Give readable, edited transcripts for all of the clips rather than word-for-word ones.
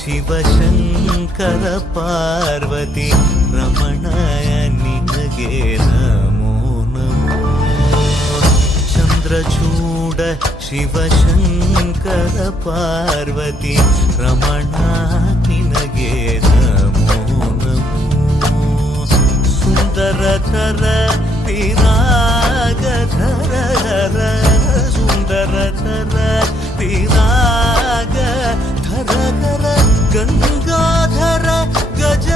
ಶಿವಶಂಕರ ಪಾರ್ವತಿ ರಮಣಯ ನಿನಗೆ ನಮೋ ನಮೋ. ಚಂದ್ರಚೂಡ ಶಿವಶಂಕರ ಪಾರ್ವತಿ ರಮಣ ನಿನಗೆ ನಮೋ ನಮೋ. ಸುಂದರತರ ವಿರಾಗಧರ ಸುಂದರತರ ವಿರಾಗಧರ ಗಂಗಾಧರ ಗಜ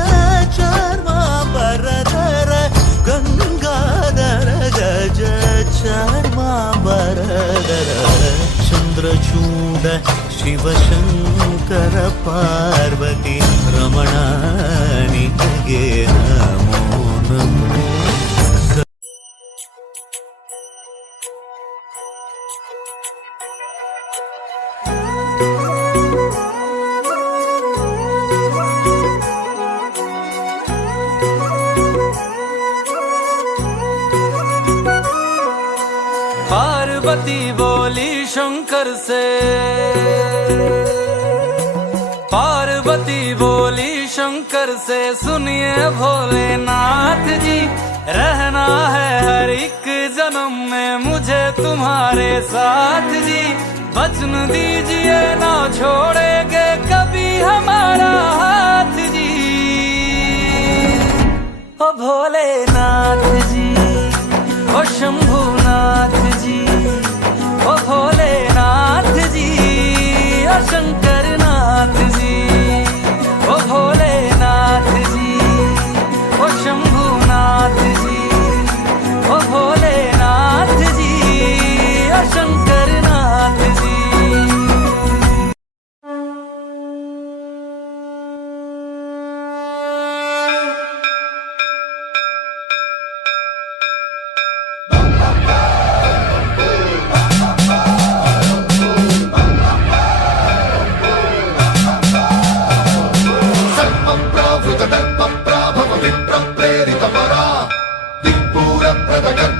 ಚರ್ಮಾಂಬರಧರ ಗಂಗಾಧರ ಗಜ ಚರ್ಮಾಂಬರಧರ. ಚಂದ್ರಚೂಡ ಶಿವಶಂಕರ ಪಾರ್ವತಿ ರಮಣ ನಿನಗೆ ನಮೋ ನಮೋ. पार्वती बोली शंकर से, पार्वती बोली शंकर से, सुनिए भोलेनाथ जी रहना है हर एक जन्म में मुझे तुम्हारे साथ जी. वचन दीजिए ना छोड़ेंगे कभी हमारा हाथ जी. ओ भोलेनाथ जी, ओ शंभुनाथ जी, ओ भोलेनाथ जी, ओ शंकरनाथ जी, ओ भोलेनाथ जी, ओ शंभुनाथ जी, ओ भोलेनाथ जी, ओ शंकरनाथ जी. Viprapredaka